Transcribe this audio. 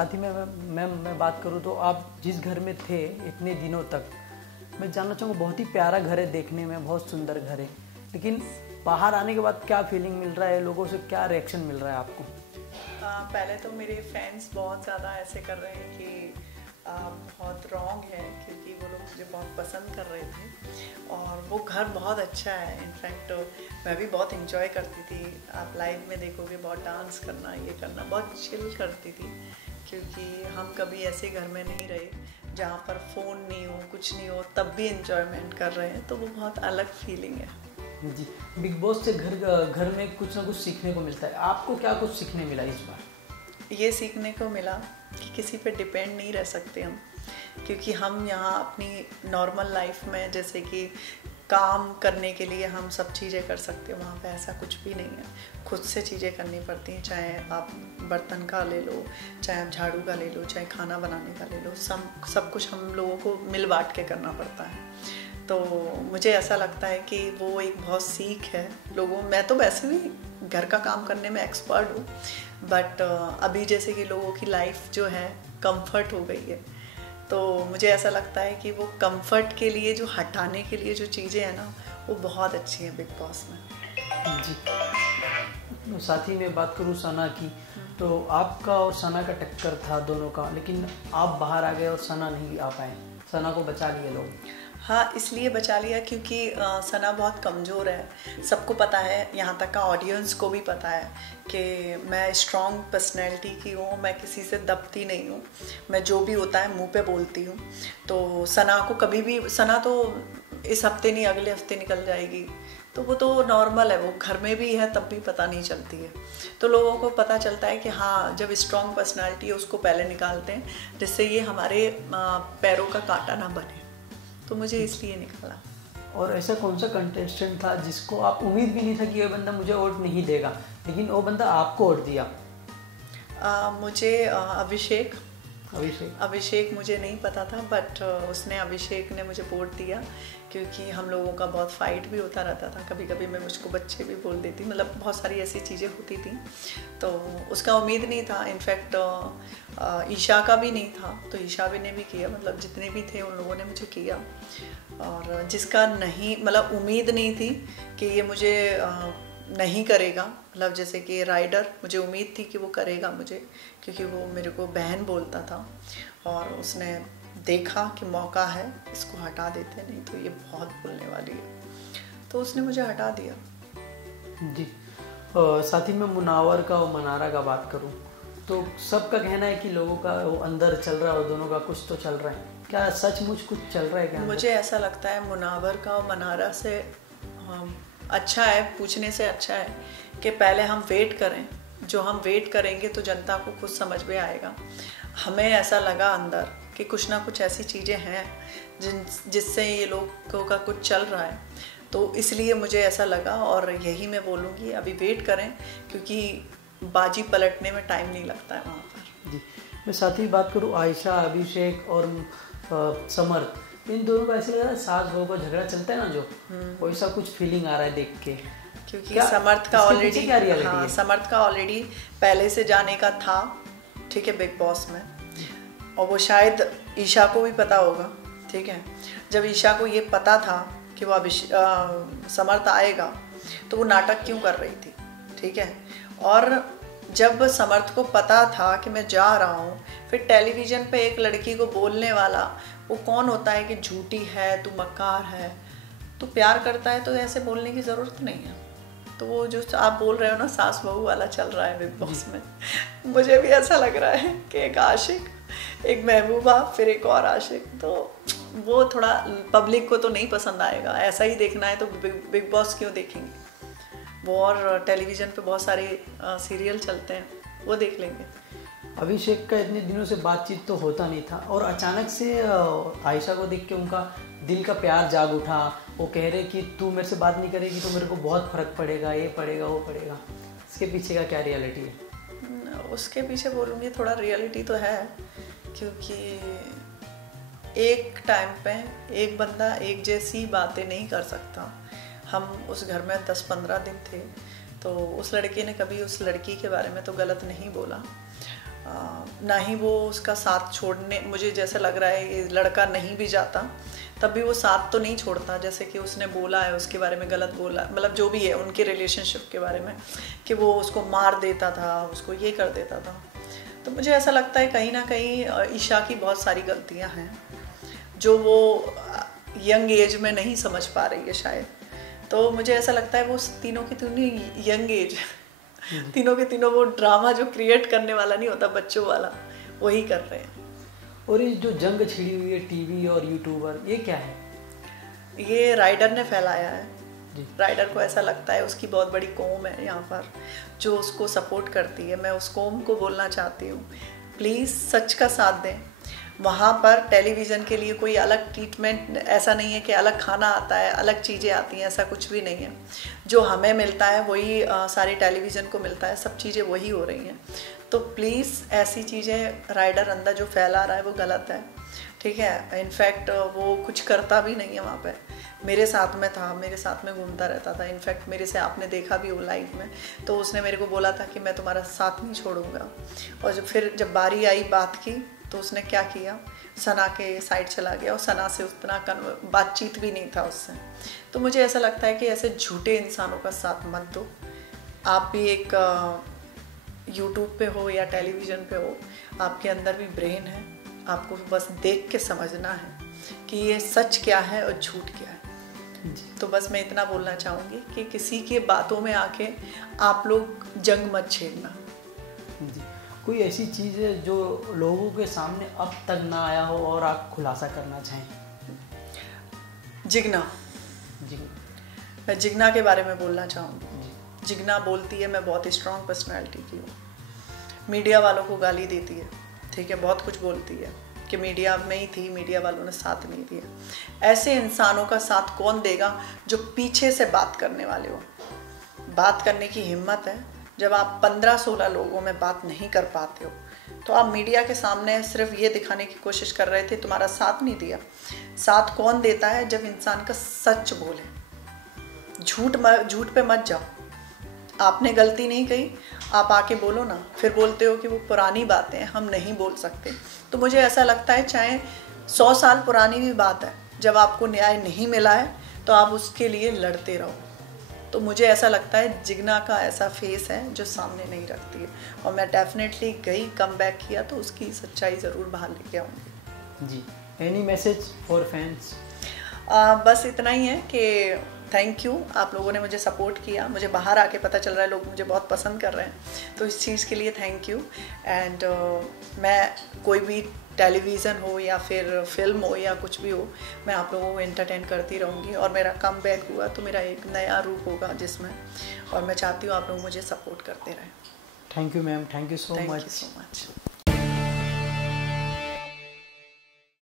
साथ ही में मैं बात करूँ तो आप जिस घर में थे इतने दिनों तक, मैं जानना चाहूँगा, बहुत ही प्यारा घर है देखने में, बहुत सुंदर घर है, लेकिन बाहर आने के बाद क्या फीलिंग मिल रहा है, लोगों से क्या रिएक्शन मिल रहा है आपको? पहले तो मेरे फैंस बहुत ज़्यादा ऐसे कर रहे हैं कि बहुत रॉन्ग है, क्योंकि वो लोग मुझे बहुत पसंद कर रहे थे और वो घर बहुत अच्छा है। इनफैक्ट मैं भी बहुत इंजॉय करती थी। आप लाइव में देखोगे, बहुत डांस करना, ये करना, बहुत चिल करती थी, क्योंकि हम कभी ऐसे घर में नहीं रहे जहाँ पर फ़ोन नहीं हो, कुछ नहीं हो, तब भी इंजॉयमेंट कर रहे हैं। तो वो बहुत अलग फीलिंग है जी। बिग बॉस से घर में कुछ ना कुछ सीखने को मिलता है, आपको क्या कुछ सीखने मिला इस बार? ये सीखने को मिला कि किसी पे डिपेंड नहीं रह सकते हम, क्योंकि हम यहाँ अपनी नॉर्मल लाइफ में जैसे कि काम करने के लिए हम सब चीज़ें कर सकते हैं, वहाँ पे ऐसा कुछ भी नहीं है। खुद से चीज़ें करनी पड़ती हैं, चाहे आप बर्तन का ले लो, चाहे आप झाड़ू का ले लो, चाहे खाना बनाने का ले लो, सब कुछ हम लोगों को मिल बांट के करना पड़ता है। तो मुझे ऐसा लगता है कि वो एक बहुत सीख है लोगों। मैं तो वैसे भी घर का काम करने में एक्सपर्ट हूँ, बट अभी जैसे कि लोगों की लाइफ जो है कंफर्ट हो गई है, तो मुझे ऐसा लगता है कि वो कंफर्ट के लिए जो हटाने के लिए जो चीज़ें हैं ना, वो बहुत अच्छी हैं बिग बॉस में। जी। साथ ही में बात करूँ सना की, तो आपका और सना का टक्कर था दोनों का, लेकिन आप बाहर आ गए और सना नहीं आ पाए, सना को बचा लिए लोग। हाँ, इसलिए बचा लिया क्योंकि सना बहुत कमज़ोर है। सबको पता है, यहाँ तक का ऑडियंस को भी पता है कि मैं स्ट्रॉन्ग पर्सनैलिटी की हूँ, मैं किसी से दबती नहीं हूँ, मैं जो भी होता है मुंह पे बोलती हूँ। तो सना को कभी भी, सना तो इस हफ्ते नहीं अगले हफ्ते निकल जाएगी, तो वो तो नॉर्मल है, वो घर में भी है तब भी पता नहीं चलती है। तो लोगों को पता चलता है कि हाँ, जब स्ट्रॉन्ग पर्सनैलिटी है उसको पहले निकालते हैं, जिससे ये हमारे पैरों का कांटा ना बने। तो मुझे इसलिए निकाला। और ऐसा कौन सा कंटेस्टेंट था जिसको आप उम्मीद भी नहीं था कि ये बंदा मुझे वोट नहीं देगा, लेकिन वो बंदा आपको वोट दिया? मुझे अभिषेक मुझे नहीं पता था, बट उसने, अभिषेक ने मुझे वोट दिया, क्योंकि हम लोगों का बहुत फाइट भी होता रहता था। कभी कभी मैं मुझको बच्चे भी बोल देती, मतलब बहुत सारी ऐसी चीज़ें होती थी, तो उसका उम्मीद नहीं था। इनफैक्ट ईशा का भी नहीं था, तो ईशा भी ने भी किया, मतलब जितने भी थे उन लोगों ने मुझे किया। और जिसका नहीं, मतलब उम्मीद नहीं थी कि ये मुझे नहीं करेगा, मतलब जैसे कि राइडर, मुझे उम्मीद थी कि वो करेगा मुझे, क्योंकि वो मेरे को बहन बोलता था और उसने देखा कि मौका है, इसको हटा देते, नहीं तो ये बहुत बोलने वाली है, तो उसने मुझे हटा दिया। जी। साथ ही में मुनावर का और मनारा का बात करूं तो सबका कहना है कि लोगों का वो अंदर चल रहा है और दोनों का कुछ तो चल रहा है, क्या सचमुच कुछ चल रहा है क्या? मुझे ऐसा लगता है मुनावर का और मनारा से अच्छा है, पूछने से अच्छा है कि पहले हम वेट करें। जो हम वेट करेंगे तो जनता को खुद समझ में आएगा। हमें ऐसा लगा अंदर कि कुछ ना कुछ ऐसी चीज़ें हैं जिससे ये लोगों का कुछ चल रहा है, तो इसलिए मुझे ऐसा लगा, और यही मैं बोलूँगी, अभी वेट करें, क्योंकि बाजी पलटने में टाइम नहीं लगता है वहाँ पर। जी। मैं साथ ही बात करूँ आयशा, अभिषेक और समर्थ, इन दोनों का ऐसे लग रहा है सास बहू का झगड़ा चलता है ना, जो वैसा कुछ फीलिंग आ रहा है देख के, क्योंकि समर्थ का ऑलरेडी पहले से जाने का था, ठीक है, बिग बॉस में, और वो शायद ईशा को भी पता होगा, ठीक है। जब ईशा को ये पता था कि वो समर्थ आएगा, तो वो नाटक क्यों कर रही थी, ठीक है। और जब समर्थ को पता था कि मैं जा रहा हूँ, फिर टेलीविज़न पे एक लड़की को बोलने वाला वो कौन होता है कि झूठी है, तू मक्कार है, तू प्यार करता है तो ऐसे बोलने की ज़रूरत नहीं है। तो वो जो आप बोल रहे हो ना, सास बहू वाला चल रहा है बिग बॉस में, मुझे भी ऐसा लग रहा है कि एक आशिक, एक महबूबा, फिर एक और आशिक, तो वो थोड़ा पब्लिक को तो नहीं पसंद आएगा। ऐसा ही देखना है तो बिग बॉस क्यों देखेंगे, वो और टेलीविज़न पे बहुत सारे सीरियल चलते हैं, वो देख लेंगे। अभिषेक का इतने दिनों से बातचीत तो होता नहीं था, और अचानक से आयशा को देख के उनका दिल का प्यार जाग उठा। वो कह रहे कि तू मेरे से बात नहीं करेगी तो मेरे को बहुत फर्क पड़ेगा, ये पड़ेगा वो पड़ेगा। इसके पीछे का क्या रियलिटी है? उसके पीछे बोलूँगी थोड़ा रियलिटी तो है, क्योंकि एक टाइम पे एक बंदा एक जैसी बातें नहीं कर सकता। हम उस घर में 10-15 दिन थे, तो उस लड़के ने कभी उस लड़की के बारे में तो गलत नहीं बोला, ना ही वो उसका साथ छोड़ने, मुझे जैसा लग रहा है ये लड़का नहीं भी जाता तब भी वो साथ तो नहीं छोड़ता, जैसे कि उसने बोला है उसके बारे में, गलत बोला, मतलब जो भी है उनके रिलेशनशिप के बारे में, कि वो उसको मार देता था, उसको ये कर देता था। तो मुझे ऐसा लगता है कहीं ना कहीं ईशा की बहुत सारी गलतियां हैं जो वो यंग एज में नहीं समझ पा रही है शायद। तो मुझे ऐसा लगता है वो तीनों की तीनों यंग एज तीनों के तीनों वो ड्रामा जो क्रिएट करने वाला नहीं होता, बच्चों वाला, वही कर रहे हैं। और ये जो जंग छिड़ी हुई है टीवी और यूट्यूबर, ये क्या है? ये राइडर ने फैलाया है। राइडर को ऐसा लगता है उसकी बहुत बड़ी कौम है यहाँ पर जो उसको सपोर्ट करती है। मैं उस कौम को बोलना चाहती हूँ, प्लीज़ सच का साथ दें। वहाँ पर टेलीविज़न के लिए कोई अलग ट्रीटमेंट ऐसा नहीं है कि अलग खाना आता है, अलग चीज़ें आती हैं, ऐसा कुछ भी नहीं है। जो हमें मिलता है वही सारी टेलीविज़न को मिलता है, सब चीज़ें वही हो रही हैं। तो प्लीज़ ऐसी चीज़ें राइडर अंदर जो फैला रहा है वो गलत है, ठीक है। इनफैक्ट वो कुछ करता भी नहीं है वहाँ पे। मेरे साथ में था, मेरे साथ में घूमता रहता था। इनफैक्ट मेरे से आपने देखा भी वो लाइव में, तो उसने मेरे को बोला था कि मैं तुम्हारा साथ नहीं छोड़ूंगा। और जब बारी आई बात की तो उसने क्या किया, सना के साइड चला गया और सना से उतना बातचीत भी नहीं था उससे। तो मुझे ऐसा लगता है कि ऐसे झूठे इंसानों का साथ मत दो। आप भी एक यूट्यूब पे हो या टेलीविज़न पे हो, आपके अंदर भी ब्रेन है, आपको बस देख के समझना है कि ये सच क्या है और झूठ क्या है। तो बस मैं इतना बोलना चाहूँगी कि किसी के बातों में आके आप लोग जंग मत छेड़ना। जी, कोई ऐसी चीज़ है जो लोगों के सामने अब तक ना आया हो और आप खुलासा करना चाहें? जिग्ना, मैं जिग्ना के बारे में बोलना चाहूँगी। जिग्ना बोलती है मैं बहुत स्ट्रॉन्ग पर्सनैलिटी की हूँ, मीडिया वालों को गाली देती है, ठीक है, बहुत कुछ बोलती है कि मीडिया में ही थी, मीडिया वालों ने साथ नहीं दिया। ऐसे इंसानों का साथ कौन देगा जो पीछे से बात करने वाले हो। बात करने की हिम्मत है, जब आप 15-16 लोगों में बात नहीं कर पाते हो तो आप मीडिया के सामने सिर्फ ये दिखाने की कोशिश कर रहे थे तुम्हारा साथ नहीं दिया। साथ कौन देता है? जब इंसान का सच बोले। झूठ पे मत जाओ। आपने गलती नहीं कही, आप आके बोलो ना, फिर बोलते हो कि वो पुरानी बातें हम नहीं बोल सकते। तो मुझे ऐसा लगता है चाहे 100 साल पुरानी भी बात है, जब आपको न्याय नहीं मिला है तो आप उसके लिए लड़ते रहो। तो मुझे ऐसा लगता है जिग्ना का ऐसा फेस है जो सामने नहीं रखती है, और मैं डेफिनेटली गई, कम बैक किया तो उसकी सच्चाई ज़रूर बाहर लेके आऊँगी। जी, एनी मैसेज फॉर फैंस? बस इतना ही है कि थैंक यू, आप लोगों ने मुझे सपोर्ट किया। मुझे बाहर आके पता चल रहा है लोग मुझे बहुत पसंद कर रहे हैं, तो इस चीज़ के लिए थैंक यू। एंड मैं कोई भी टेलीविज़न हो या फिर फिल्म हो या कुछ भी हो, मैं आप लोगों को एंटरटेन करती रहूँगी। और मेरा कम बैक हुआ तो मेरा एक नया रूप होगा जिसमें, और मैं चाहती हूँ आप लोग मुझे सपोर्ट करते रहें। Thank you ma'am, thank you so much. Thank you so much.